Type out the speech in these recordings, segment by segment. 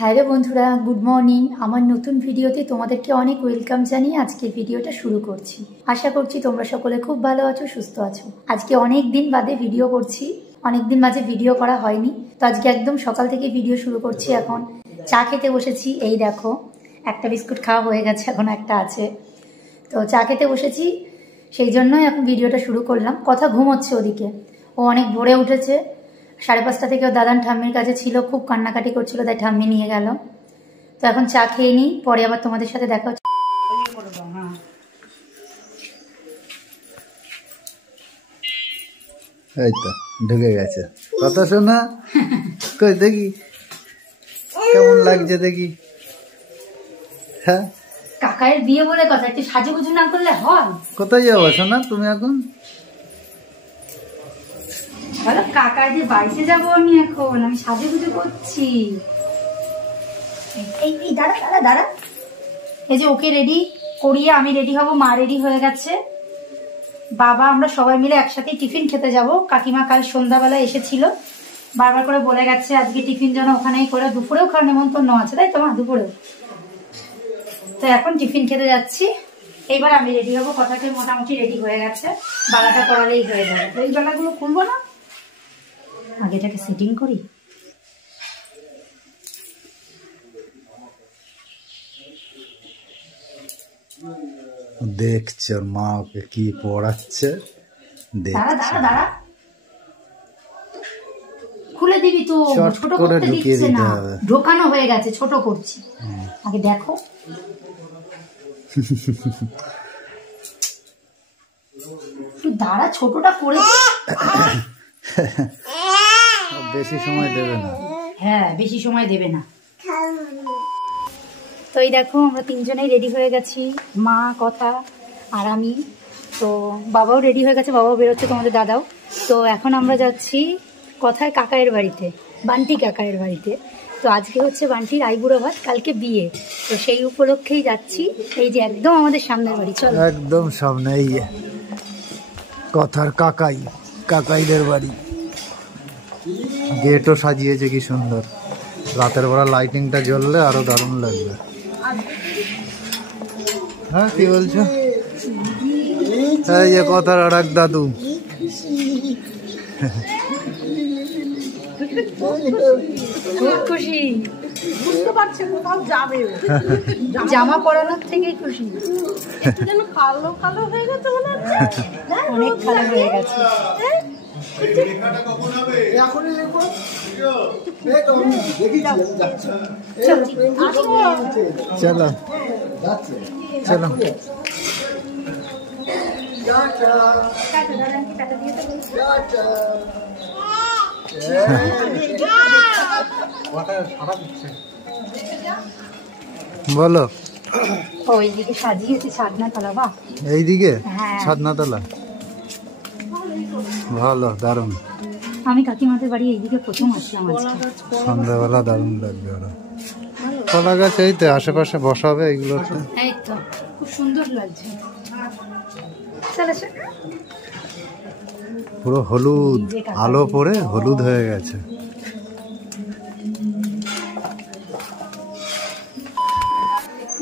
Hello বন্ধুরা, good morning. আমার নতুন ভিডিওতে তোমাদেরকে অনেক ওয়েলকাম জানিয়ে আজকের ভিডিওটা শুরু করছি। আশা করছি তোমরা সকলে খুব ভালো আছো, সুস্থ আছো। আজকে অনেক দিন বাদে ভিডিও করছি, অনেকদিন মাঝে ভিডিও করা হয়নি, তো আজকে একদম সকাল থেকে ভিডিও শুরু করছি। এখন চা খেতে বসেছি, এই দেখো একটা বিস্কুট খাওয়া হয়ে গেছে, এখন একটা আছে। তো চা খেতে বসেছি, সেই জন্যই এখন ভিডিওটা শুরু করলাম। কথা ঘুমোচ্ছে ওদিকে, ও অনেক ভোরে উঠেছে। 5:30 থেকে ও দাদান ঠাম্মির কাছে ছিল, খুব কান্নাকাটি করছিল, তাই ঠাম্মি নিয়ে গেল। তো এখন চা খেয়ে নিই, পরে আবার তোমাদের সাথে দেখা হচ্ছে। এই তো ঢুকে গেছে কথা শোনা। কই দেখি কেমন লাগছে দেখি। হ্যাঁ, কাকায়ের বিয়ে বলে কথা, একটু সাজুগুজু না করলে হয়? কোথায় যাবো শোনা তুমি এখন? বলো কাকার যে বাড়িতে যাবো আমি, এখন আমি সাজুগুজু করছি। এই দাঁড়া দাঁড়া দাঁড়া, এই যে ওকে রেডি করিয়ে আমি রেডি হব, মা রেডি হয়ে গেছে, বাবা আমরা সবাই মিলে একসাথে টিফিন খেতে যাব। কাকিমা কাল সন্ধ্যাবেলা এসেছিল, বারবার করে বলে গেছে আজকে টিফিন যেন ওখানেই করে। দুপুরেও খাওয়ার নেমন্তন্ন আছে, তাই তো মা? দুপুরেও। তো এখন টিফিন খেতে যাচ্ছি। এইবার আমি রেডি হবো, কথাটি মোটামুটি রেডি হয়ে গেছে, বালাটা করালেই হয়ে যাবে। তো এই বালাগুলো খুলবো না, আগে এটাকে সেটিং করি। দেখছে ওর মা ওকে কি পড়াচ্ছে। খুলে দিবি তো, ছোট করে দিচ্ছে না, ঢোকানো হয়ে গেছে, ছোট করছি। আগে দেখো একটু দাঁড়া, ছোটটা করে বেশি সময় দেবে না। হ্যাঁ, বেশি সময় দেবে না। তো এই দেখো আমরা তিনজনেই রেডি হয়ে গেছি, মা, কথা আর আমি। তো বাবাও রেডি হয়ে গেছে, বাবাও বেরোচ্ছে, তোমাদের দাদাও। তো এখন আমরা যাচ্ছি কথায় কাকায়ের বাড়িতে, বান্টি কাকায়ের বাড়িতে। তো আজকে হচ্ছে বান্টির আইবুড়ো ভাত, কালকে বিয়ে, তো সেই উপলক্ষেই যাচ্ছি। এই যে একদম আমাদের সামনের বাড়ি, চলো একদম সামনে এই কথার কাকাইদের বাড়ি। গেটও সাজিয়েছে কি সুন্দর, রাতের বেলা লাইটিংটা জ্বললে আরো দারুণ লাগবে। হ্যাঁ, কি বলছো? এই যে কথার আর এক দাদু। খুশি, বুঝতে পারছে কোথাও যাবে, জামা পরানোর থেকেই খুশি। কালো কালো হয়ে গেছে, অনেক কালো হয়ে গেছে। চলো চলো, বলো। ওইদিকে সাজিয়েছি ছাদনাতলা, বাহ এইদিকে ছাদনাতলা, ভালো, দারুণ। আমি কাকিমাদের বাড়ি এইদিকে প্রথম আসলাম আজকে, সন্ধ্যাবেলা দারুণ লাগবে। ওরা কলা গাছ এই তো আশেপাশে বসাবে, এইগুলোতে এই তো খুব সুন্দর লাগছে। পুরো হলুদ আলো পরে হলুদ হয়ে গেছে।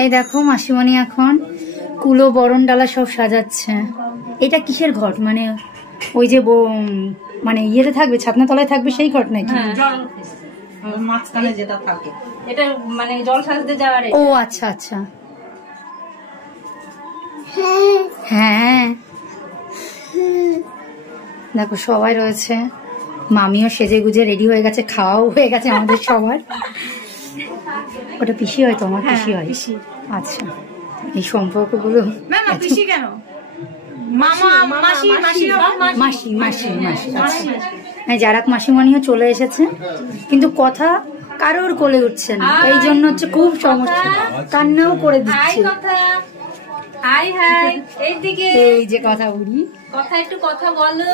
এই দেখো মাসিমণি এখন কুলো বরণ ডালা সব সাজাচ্ছে। এটা কিসের ঘট? মানে ওই যে মানে ইয়েতে থাকবে, ছাদনা তলায় থাকবে সেই ঘট নাকি? মাঝখানে যেটা থাকে এটা মানে জল সাজতে যাওয়ার। ও আচ্ছা আচ্ছা, হ্যাঁ দেখো সবাই রয়েছে, মামিও সেজে গুজে রেডি হয়ে গেছে, খাওয়াও হয়ে গেছে আমাদের সবার। ওটা পিসি হয়, তোমার পিসি হয়? আচ্ছা, এই সম্পর্কগুলো পিসি কেন, মামা মাসি মাসি মাসি মাসি মাসি। আচ্ছা, যারাক মাসিমণিও চলে এসেছে, কিন্তু কথা কারোর কোলে উঠছে না, এই জন্য হচ্ছে খুব সমস্যা, কান্নাও করে দিচ্ছে। এই যে কথা বুড়ি, কথা একটু কথা বলো।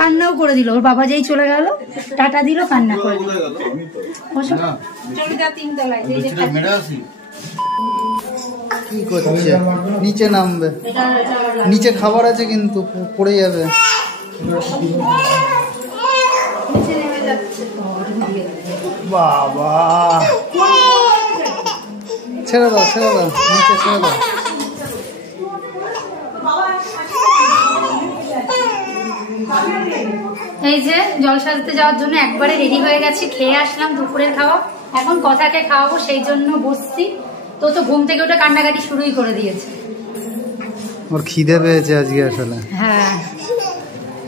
কান্নাও করে দিল, ওর বাবা যেই চলে গেল টাটা দিল, কান্না করে দিল। চলে যা তিনতলায়, কি করছে? নিচে নামবে, নিচে খাবার আছে কিন্তু পড়ে যাবে। বাবা ছেড়ে দাও ছেড়ে দাও নিচে ছেড়ে দাও। এই যে জল সাজতে যাওয়ার জন্য একবারে রেডি হয়ে গেছি, খেয়ে আসলাম দুপুরের খাওয়া। এখন কথাকে খাওয়াবো সেই জন্য বসছি। তো ঘুম থেকে উঠে কান্নাকাটি শুরুই করে দিয়েছে। ওর খিদে পেয়েছে আজকে আসলে। হ্যাঁ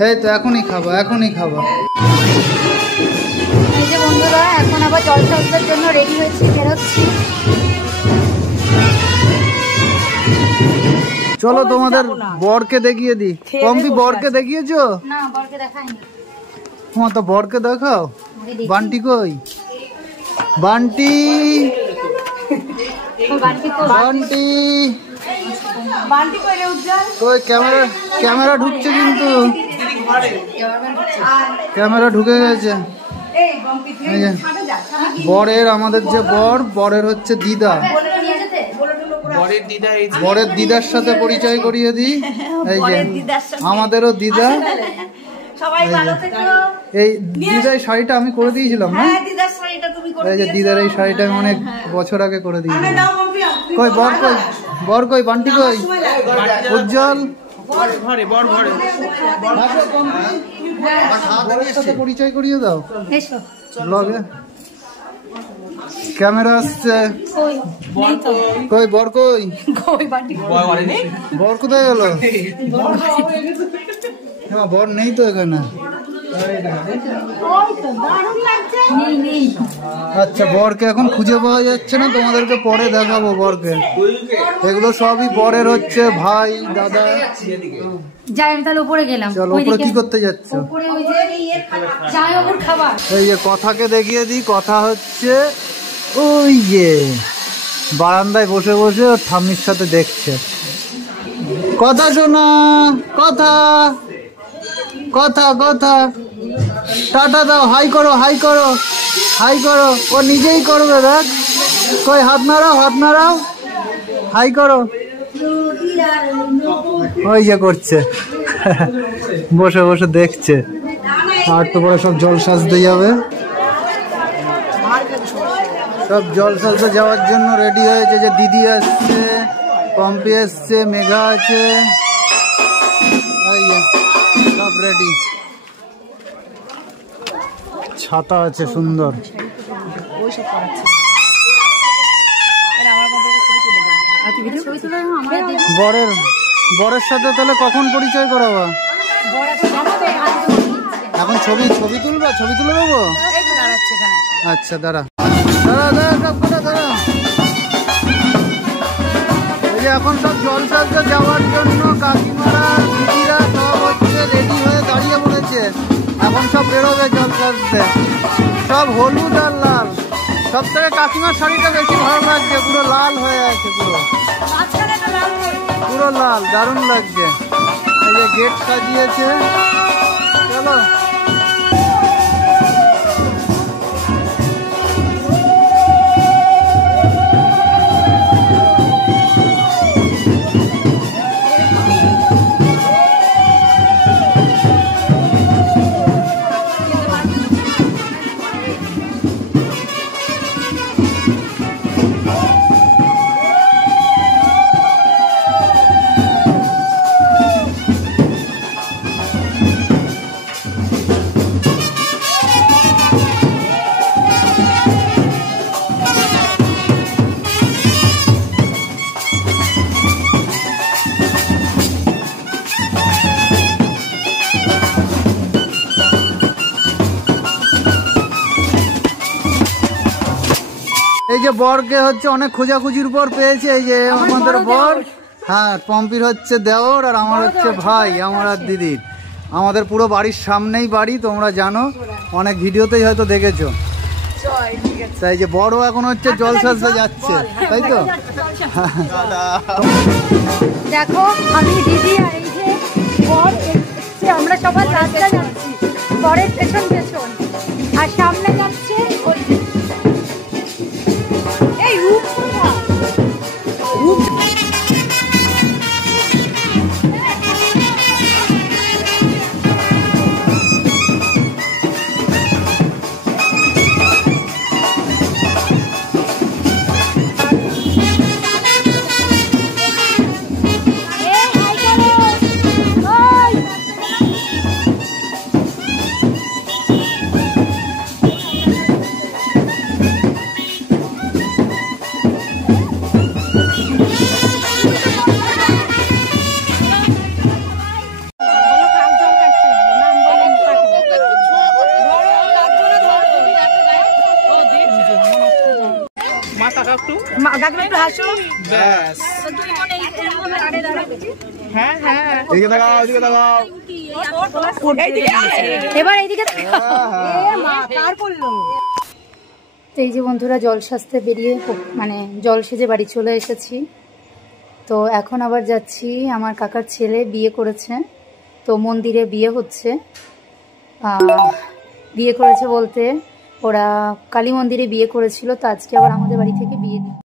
এই তো এখনই খাবো এখনই খাবো। এই যে বন্ধুরা এখন আবার জল সাজবার জন্য রেডি হয়েছি, বেরোচ্ছি। চলো তোমাদের বরকে দেখিয়ে দি। পম্পি বরকে দেখিয়েছো? না বরকে দেখাইনি। তোমার তো বরকে দেখাও। বান্টি কই? বান্টি বান্টি কই? ক্যামেরা ঢুকছে কিন্তু, ক্যামেরা ঢুকে গেছে। বরের আমাদের যে বরের হচ্ছে দিদা, বরের দিদার সাথে পরিচয় করিয়ে দিই। এই যে আমাদেরও দিদা। এই দিদার শাড়িটা আমি করে দিয়েছিলাম না? এই যে দিদার এই শাড়িটা আমি অনেক বছর আগে করে দিয়েছিলাম। কই বর কই? বর কই? বান্টি কই? উজ্জ্বল পরিচয় করিয়ে দাও ব্লগে। ক্যামেরা আসছে। কই বর কই? বর কোথায় গেল? বর নেই তো এখানে। আচ্ছা বরকে এখন খুঁজে পাওয়া যাচ্ছে না, তোমাদেরকে পরে দেখাবো বরকে। এগুলো সবই বরের হচ্ছে ভাই দাদা। যাই আমি তাহলে উপরে গেলাম। চলো উপরে কি করতে যাচ্ছ? এই যে কথাকে দেখিয়ে দিই। কথা হচ্ছে ওই যে বারান্দায় বসে বসে ওর ঠাম্মির সাথে দেখছে। কথা শোনা, কথা কথা কথা। টাটা দাও, হাই করো হাই করো হাই করো। ও নিজেই করবে দেখ। কই হাত নাড়াও হাত নাড়াও, হাই করো। ওই যে করছে, বসে বসে দেখছে। আর তো পরে সব জল সাজতে যাবে, সব জল সাজতে যাওয়ার জন্য রেডি হয়েছে। যে দিদি আসছে, পম্পি আসছে, মেঘা আছে, সব রেডি। ছাতা আছে সুন্দর। বরের সাথে তাহলে কখন পরিচয় করাবা? এখন ছবি তুলবা? ছবি তুলে দেবো। আচ্ছা দাঁড়া দাঁড়া দাঁড়া দাঁড়া। এই যে এখন সব জল সাজতে যাওয়ার জন্য কাকিমারা দিদিরা সব হচ্ছে রেডি হয়ে দাঁড়িয়ে পড়েছে। এখন সব বেরোবে জল সাজতে। সব হলুদ আর লাল। সব থেকে কাকিমার শাড়িটা বেশি ভালো লাগছে, পুরো লাল হয়ে আছে, পুরো লাল, দারুণ লাগছে। এই যে গেট সাজিয়েছে। চলো এই যে বরকে হচ্ছে অনেক খোঁজাখুঁজির পর পেয়েছে। এই যে আমাদের বর। হ্যাঁ পম্পির হচ্ছে দেওর আর আমার হচ্ছে ভাই, আমার আর দিদির। আমাদের পুরো বাড়ির সামনেই বাড়ি, তোমরা জানো, অনেক ভিডিওতেই হয়তো দেখেছো। তাই যে বড় এখন হচ্ছে জল সাজতে যাচ্ছে, তাই তো? দেখো আমি দিদি আর এই যে বর, আমরা সবাই রাস্তা যাচ্ছি বরের পেছন পেছন, আর সামনে যাচ্ছে ওই এই রূপ। কাকিমা একটু হাসো। ব্যাস হ্যাঁ হ্যাঁ এদিকে তাকাও এদিকে তাকাও এবার এইদিকে তো এই যে বন্ধুরা জল সাজতে বেরিয়ে মানে জল সেজে বাড়ি চলে এসেছি। তো এখন আবার যাচ্ছি, আমার কাকার ছেলে বিয়ে করেছে, তো মন্দিরে বিয়ে হচ্ছে। বিয়ে করেছে বলতে ওরা কালী মন্দিরে বিয়ে করেছিল, তো আজকে আবার আমাদের বাড়ি থেকে বিয়ে